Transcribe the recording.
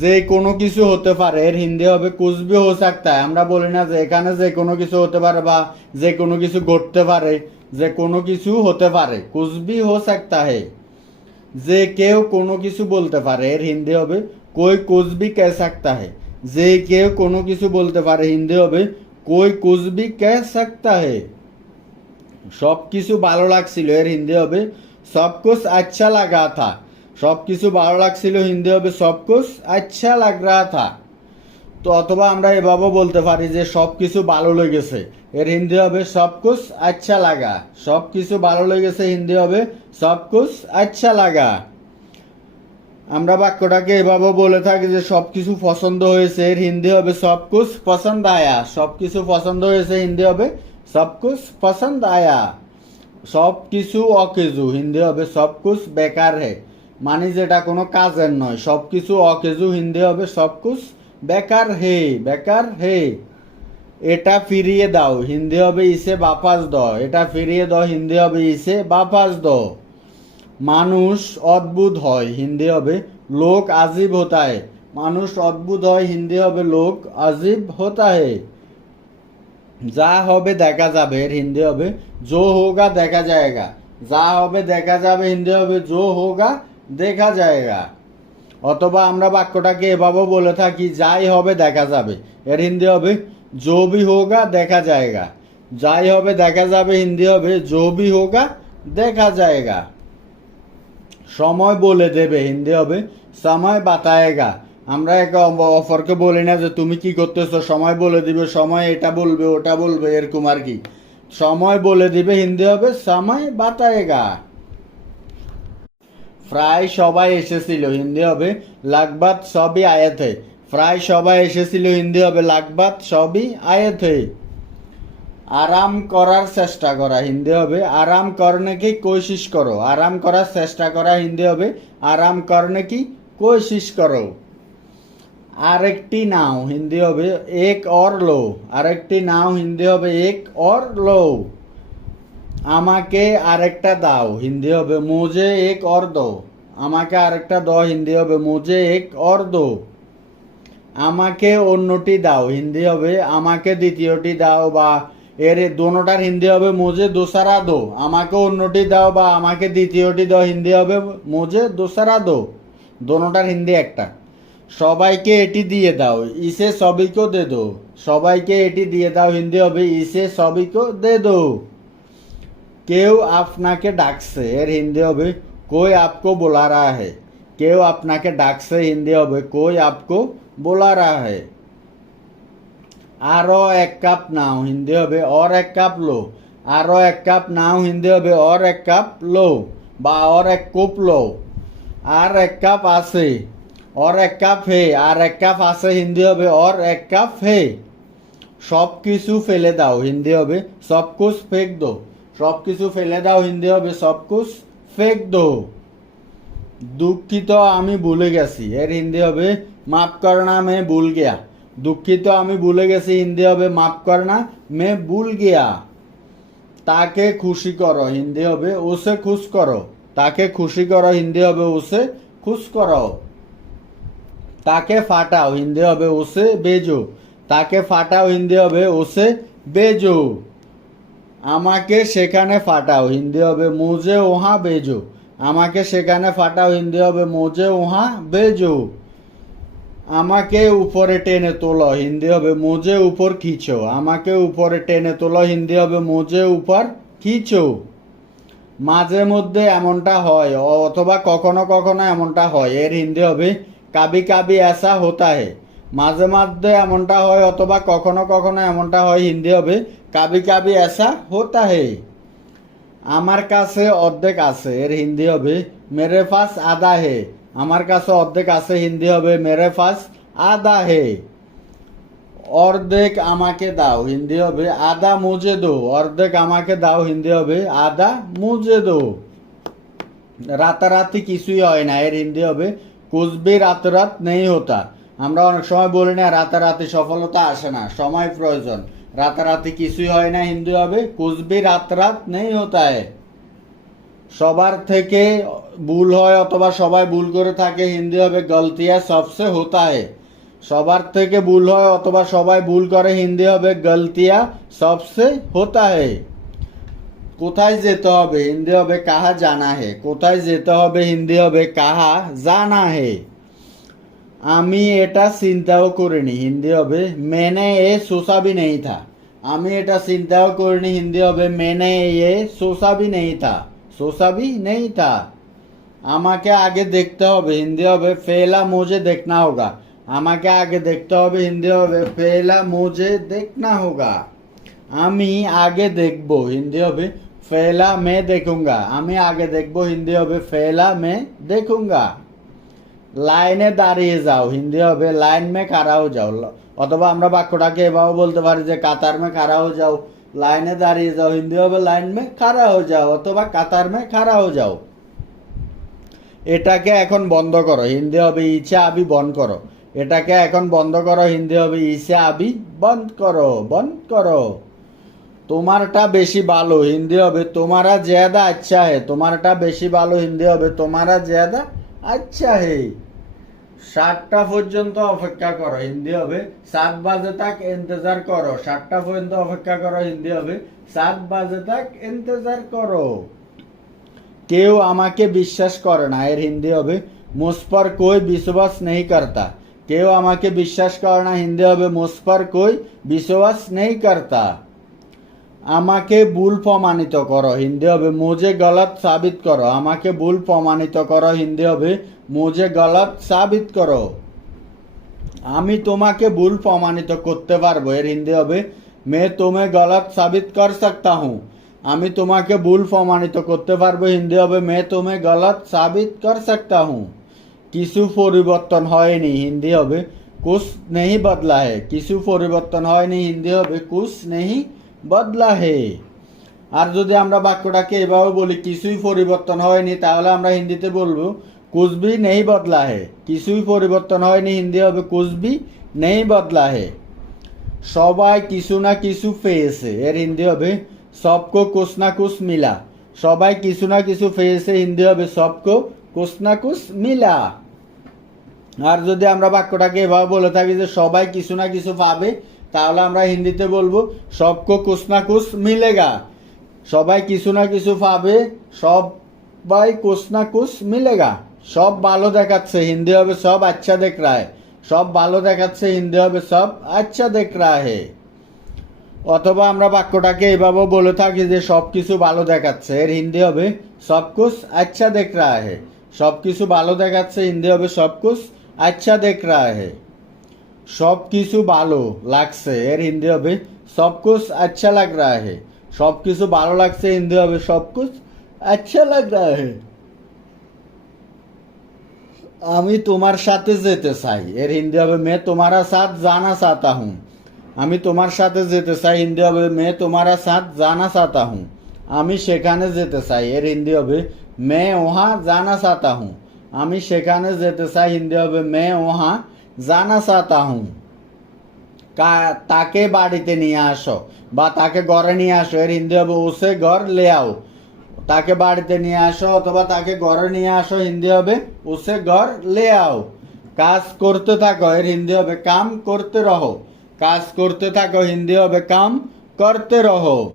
যে কোনো কিছু হতে পারে, এর হিন্দি হবে ভি হো সাকতা আমরা বলি না যে এখানে যে কোনো কিছু হতে পারে বা যে কোনো কিছু ঘটতে পারে, যে কোনো কিছু হতে পারে ভি হো সাকতা হে যে কেউ কোনো কিছু বলতে পারে, এর হিন্দি হবে, কই ভি কে সাকতা হে যে কেউ কোনো কিছু বলতে পারে, হিন্দি হবে, কই ভি কে সাকতা হে সব কিছু ভালো লাগছিল, এর হিন্দি হবে, সব কুছ আচ্ছা লাগা থা। সব কিছু ভালো লাগছিল, হিন্দি হবে সব কুছ আচ্ছা লাগ থা। তো অথবা আমরা এভাবেও বলতে পারি যে সব কিছু ভালো লেগেছে, এর হিন্দি হবে সব কুছ আচ্ছা লাগা। সব কিছু ভালো লেগেছে, হিন্দি হবে সব কুছ আচ্ছা লাগা। আমরা বাক্যটাকে এভাবেও বলে থাকি যে সব কিছু পছন্দ হয়েছে, এর হিন্দি হবে সব কুছ পছন্দ আয়া। সব কিছু পছন্দ হয়েছে, হিন্দি হবে সব কুছ পছন্দ আয়া। সব কিছু অকেজু, হিন্দি হবে সব কুছ বেকার হে। মানে যেটা কোনো কাজের নয় সব কিছু অকেজু হিন্দি হবে, সব কুছ বেকার হে বেকার হে। এটা ফিরিয়ে দাও, হিন্দি হবে ইসে বাপাস দ। এটা ফিরিয়ে দাও, হিন্দি হবে ইসে বাপাস দ। মানুষ অদ্ভুত হয়, হিন্দি হবে লোক আজিব হতা है মানুষ অদ্ভুত হয়, হিন্দি হবে লোক আজিব হতা है যা হবে দেখা যাবে, এর হিন্দি হবে জো হোগা দেখা যায়গা। যা হবে দেখা যাবে, হিন্দি হবে জো হোগা দেখা যায়গা। অথবা আমরা বাক্যটাকে এভাবেও বলে থাকি, যাই হবে দেখা যাবে। এর হিন্দি হবে জো বি হোগা দেখা যায়গা। যাই হবে দেখা যাবে, হিন্দি হবে জো বি হোগা দেখা যায়গা। সময় বলে দেবে, হিন্দি হবে, সময় বাতায়েগা। আমরা একে অপরকে বলি না যে, তুমি কি করতেছো? সময় বলে দিবে, সময় এটা বলবে, ওটা বলবে, এরকম আর কি। সময় বলে দিবে, হিন্দি হবে, সময় বাতায়েগা। প্রায় সবাই এসেছিল, হিন্দি হবে লাগবাত সবই আয়াতে প্রায় সবাই এসেছিল, হিন্দি হবে লাগবাত সবই আয়াতে আরাম করার চেষ্টা করা, হিন্দি হবে। আরাম করনে কি কোশিশ করো? আরাম করার চেষ্টা করা, হিন্দি হবে। আরাম করনে কি কোশিশ করো? আরেকটি নাও, হিন্দি হবে, এক অর লো আরেকটি নাও, হিন্দি হবে, এক অর লো আমাকে আরেকটা দাও, হিন্দি হবে মুজে এক অর দো। আমাকে আরেকটা দাও, হিন্দি হবে মুজে এক অর দো। আমাকে অন্যটি দাও, হিন্দি হবে আমাকে দ্বিতীয়টি দাও বা এর দোনোটার হিন্দি হবে মুজে দোসারা দো। আমাকে অন্যটি দাও বা আমাকে দ্বিতীয়টি দাও, হিন্দি হবে মুজে দোসারা দো। দোনোটার হিন্দি একটা। সবাইকে এটি দিয়ে দাও, ইসে সবিকো দে দো। সবাইকে এটি দিয়ে দাও, হিন্দি হবে ইসে সবিকো দে দো। কেউ আপনাকে ডাকছে, এর হিন্দি হবে, কই আপকো বোলা রা হে? কেউ আপনাকে ডাকছে, হিন্দি হবে, কই আপকো বোলা রা হে? আরও এক কাপ নাও, হিন্দি হবে, অর এক কাপ লো। আরও এক কাপ নাও, হিন্দি হবে, অর এক কাপ লো। বা, অর এক কোপ লো। আর এক কাপ আছে, অর এক কাপ হে। আর এক কাপ আছে, হিন্দি হবে, অর এক কাপ হে। সব কিছু ফেলে দাও, হিন্দি হবে, সব কুছ ফেক দো। সব কিছু ফেলে দাও হিন্দি হবে, সব কুছ ফেক দো। দুঃখিত, আমি ভুলে গেছি। এর হিন্দি হবে, মাফ করনা মে ভুল গিয়া। দুঃখিত, আমি ভুলে গেছি, হিন্দি হবে, মাফ করনা মে ভুল গিয়া। তাকে খুশি করো, হিন্দি হবে, ওসে খুশ করো। তাকে খুশি করো, হিন্দি হবে, ওসে খুশ করো। তাকে ফাটাও, হিন্দি হবে, ওসে বেজো। তাকে ফাটাও, হিন্দি হবে, ওসে বেজো। আমাকে সেখানে ফাটাও, হিন্দি হবে মুজে ওহা বেজো। আমাকে সেখানে ফাটাও, হিন্দি হবে মুজে ওহা বেজো। আমাকে উপরে টেনে তোলো, হিন্দি হবে মুজে উপর খিচো। আমাকে উপরে টেনে তোলো, হিন্দি হবে মুজে উপর খিচো। মাঝে মধ্যে এমনটা হয়, অথবা কখনো কখনো এমনটা হয়, এর হিন্দি হবে কাবি কাবি এসা হোতা হে। মাঝে মধ্যে এমনটা হয়, অথবা কখনো কখনো এমনটা হয়, হিন্দি হবে কাবি কাবি এসা হোতা হে আমার কাছে অর্ধেক আছে এর হিন্দি হবে মেরে পাস আদা হে আমার কাছে অর্ধেক আছে হিন্দি হবে মেরে পাস আদা হে অর্ধেক আমাকে দাও হিন্দি হবে আদা মুজে দো অর্ধেক আমাকে দাও হিন্দি হবে আদা মুজে দো রাতারাতি কিছুই হয় না এর হিন্দি হবে কুচবি রাতারাত নেই হতা আমরা অনেক সময় বলি না রাতারাতি সফলতা আসে না সময় প্রয়োজন রাতারাতি কিছুই হয় না হিন্দি হবে কুচবি রাত রাত নেই হতা है সবার থেকে ভুল হয় অথবা সবাই ভুল করে থাকে, হিন্দি হবে গলতিয়া সবসে হোতা হে সবার থেকে ভুল হয় অথবা সবাই ভুল করে, হিন্দি হবে গলতিয়া সবসে হোতা হে কোথায় যেতে হবে? হিন্দি হবে, কাহা জানা হে? কোথায় যেতে হবে? হিন্দি হবে, কাহা জানা হে? আমি এটা চিন্তাও করিনি হিন্দি হবে মেনে এ সোচা भी नहीं था আমি এটা চিন্তাও করিনি হিন্দি হবে মেনে এ সোচা भी नहीं था সোচা भी नहीं था আমাকে আগে দেখতে হবে হিন্দি হবে ফেলা মুঝে দেখনা হোগা আমাকে আগে দেখতে হবে হিন্দি হবে ফেলা মুঝে দেখনা হোগা আমি আগে দেখব হিন্দি হবে ফেলা মে দেখুঙ্গা আমি আগে দেখব হিন্দি হবে ফেলা মে দেখুঙ্গা লাইনে দাঁড়িয়ে যাও, হিন্দি হবে লাইন মে খাড়াও যাও। অথবা আমরা বাক্যটাকে এভাবে বলতে পারি যে কাতার মে খাড়াও যাও। লাইনে দাঁড়িয়ে যাও, হিন্দি হবে লাইন মে খাড়া হয়ে যাও, অথবা কাতার মে খাড়া হয়ে যাও। এটাকে এখন বন্ধ করো, হিন্দি হবে ইচ্ছা আবি বন্ধ করো। এটাকে এখন বন্ধ করো, হিন্দি হবে ইচ্ছা আবি বন্ধ করো বন্ধ করো। তোমারটা বেশি ভালো হিন্দি হবে তোমারা জ্যাদা আচ্ছা হে। তোমারটা বেশি ভালো হিন্দি হবে তোমারা জ্যাদা আচ্ছা হে, সাতটা পর্যন্ত অপেক্ষা করো, হিন্দি হবে। সাত বাজে তাক ইন্তজার করো, সাতটা পর্যন্ত অপেক্ষা করো, হিন্দি হবে। সাত বাজে তাক ইন্তজার করো। কেউ আমাকে বিশ্বাস করে না, এর হিন্দি হবে মুস পর কই বিশ্বাস নেই করতা কেউ আমাকে বিশ্বাস করে না, হিন্দি হবে মুস পর কই বিশ্বাস নেই করতা আমাকে ভুল প্রমাণিত করো, হিন্দি হবে মুঝে গলত সাবিত করো। আমাকে ভুল প্রমাণিত করো, হিন্দি হবে মুঝে গলত সাবিত করো। আমি তোমাকে ভুল প্রমাণিত করতে পারব, এর হিন্দি হবে মে তুমি গলত সাবিত কর সকতা হুঁ। আমি তোমাকে ভুল প্রমাণিত করতে পারব, হিন্দি হবে মে তুমি গলত সাবিত কর সকতা হুঁ। কিছু পরিবর্তন হয়নি, হিন্দি হবে কুছ নেই বদলা হে কিছু পরিবর্তন হয়নি, হিন্দি হবে কুছ নেই বদলা হে। আর যদি আমরা বাক্যটাকে এভাবে বলি, কিছুই পরিবর্তন হয়নি, তাহলে আমরা হিন্দিতে বলব কুচবি নেই বদলা হে। কিছুই পরিবর্তন হয়নি, হিন্দি হবে কুচবি নেই বদলা হে। সবাই কিছু না কিছু পেয়েছে, এর হিন্দি হবে সবকো কুছ না কুছ মিলা। সবাই কিছু না কিছু পেয়েছে, হিন্দি হবে সবকো কুছ না কুছ মিলা। আর যদি আমরা বাক্যটাকে এভাবে বলে থাকি যে সবাই কিছু না কিছু পাবে তাহলে আমরা হিন্দিতে বলব, সবকো কুছ না কুছ মিলেগা। সবাই কিছু না কিছু পাবে, সবাই কুছ না কুছ মিলেগা। সব ভালো দেখাচ্ছে, হিন্দি হবে সব আচ্ছা দেখ রায় সব ভালো দেখাচ্ছে, হিন্দি হবে সব আচ্ছা দেখ রা হে অথবা আমরা বাক্যটাকে এভাবেও বলে থাকি যে, সব কিছু ভালো দেখাচ্ছে, এর হিন্দি হবে সব কুছ আচ্ছা দেখ রা হে সব কিছু ভালো দেখাচ্ছে, হিন্দি হবে সব কুছ আচ্ছা দেখ রা হে সব কিছু ভালো লাগছে এর হিন্দি হবে সব কুছ আচ্ছা লাগ রা है সব কিছু ভালো লাগছে হিন্দি হবে সব কুছ আচ্ছা লাগ রা है আমি তোমার সাথে যেতে চাই, এর হিন্দি হবে, মে তোমারা সাথ জানা চাতা হুম। আমি তোমার সাথে যেতে চাই, হিন্দি হবে, মে তোমারা সাথ জানা চাতা হুম। আমি সেখানে যেতে চাই, এর হিন্দি হবে, মে ওহা জানা চাহতা হুঁ আমি সেখানে যেতে চাই, হিন্দি হবে, মে ওহা জানা চাহতা হুঁ কা- তাকে বাড়িতে নিয়ে আসো, বা তাকে ঘরে নিয়ে আসো। এর হিন্দি হবে ওসে ঘর লে আও তাকে বাড়িতে নিয়ে আসো অথবা তাকে ঘরে নিয়ে আসো, হিন্দি হবে ওসে ঘর লে আও কাজ করতে থাকো, এর হিন্দি হবে কাম করতে রহো। কাজ করতে থাকো, হিন্দি হবে কাম করতে রহো।